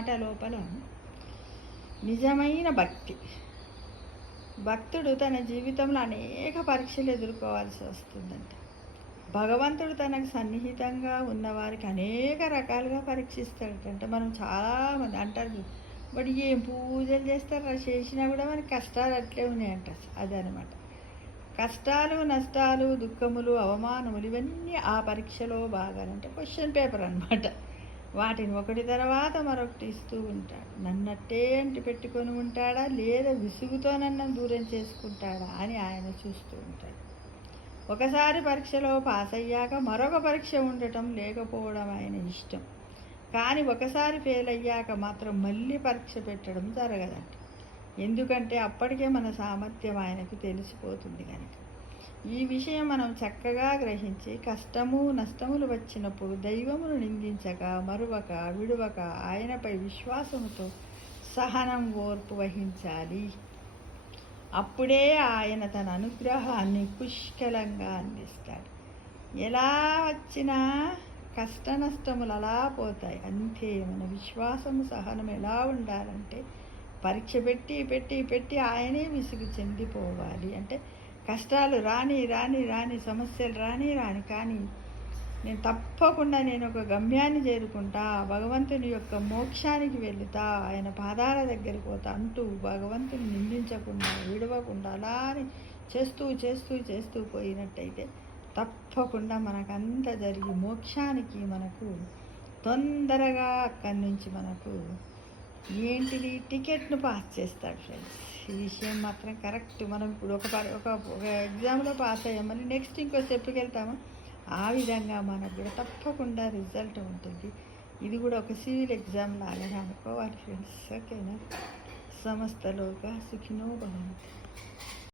మాట లోపల నిజమైన భక్తుడు తన జీవితంలో అనేక పరీక్షలు ఎదుర్కోవాల్సి వస్తుందంట. భగవంతుడు తనకు సన్నిహితంగా ఉన్నవారికి అనేక రకాలుగా పరీక్షిస్తాడట. మనం చాలామంది అంటారు, బట్ ఏం పూజలు చేస్తారు, చేసినా కూడా మనకి కష్టాలు అట్లే ఉన్నాయంట. అదనమాట. కష్టాలు, నష్టాలు, దుఃఖములు, అవమానములు ఇవన్నీ ఆ పరీక్షలో భాగాలంటే క్వశ్చన్ పేపర్ అనమాట. వాటిని ఒకటి తర్వాత మరొకటి ఇస్తూ ఉంటాడు. నన్నట్టే అంటి పెట్టుకొని ఉంటాడా, లేదా విసుగుతో నన్ను దూరం చేసుకుంటాడా అని ఆయన చూస్తూ ఉంటాడు. ఒకసారి పరీక్షలో పాస్ అయ్యాక మరొక పరీక్ష ఉండటం లేకపోవడం ఆయన ఇష్టం. కానీ ఒకసారి ఫెయిల్ అయ్యాక మాత్రం మళ్ళీ పరీక్ష పెట్టడం జరగదంట. ఎందుకంటే అప్పటికే మన సామర్థ్యం ఆయనకు తెలిసిపోతుంది కనుక. ఈ విషయం మనం చక్కగా గ్రహించి కష్టము నష్టములు వచ్చినప్పుడు దైవమును నిందించక, మరువక, విడువక ఆయనపై విశ్వాసముతో సహనం, ఓర్పు వహించాలి. అప్పుడే ఆయన తన అనుగ్రహాన్ని పుష్కలంగా అందిస్తాడు. ఎలా వచ్చినా కష్ట నష్టములు అలా పోతాయి అంతే. మన విశ్వాసము, సహనం ఎలా ఉండాలంటే పరీక్ష పెట్టి పెట్టి పెట్టి ఆయనే విసుగు చెందిపోవాలి. అంటే కష్టాలు రాని రాని రాని, సమస్యలు రాని రాని, కానీ నేను తప్పకుండా నేను ఒక గమ్యాన్ని చేరుకుంటా, భగవంతుని యొక్క మోక్షానికి వెళుతా, ఆయన పాదాల దగ్గరికి పోతా అంటూ భగవంతుని నిందించకుండా, విడవకుండా అలా చేస్తూ చేస్తూ చేస్తూ పోయినట్టయితే తప్పకుండా మనకంత జరిగి మోక్షానికి మనకు తొందరగా అక్కడి నుంచి మనకు ఏంటిది టికెట్ను పాస్ చేస్తాడు ఫ్రెండ్స్. ఈ విషయం మాత్రం కరెక్ట్. మనం ఇప్పుడు ఒక ఎగ్జామ్లో పాస్ అయ్యాం, మళ్ళీ నెక్స్ట్ ఇంకో స్టెప్కి వెళ్తాము. ఆ విధంగా మనకు కూడా తప్పకుండా రిజల్ట్ ఉంటుంది. ఇది కూడా ఒక సివిల్ ఎగ్జామ్ లాగానే అనుకోవాలి ఫ్రెండ్స్. ఓకేనా? సమస్తలోగా సుఖినో భవంతు.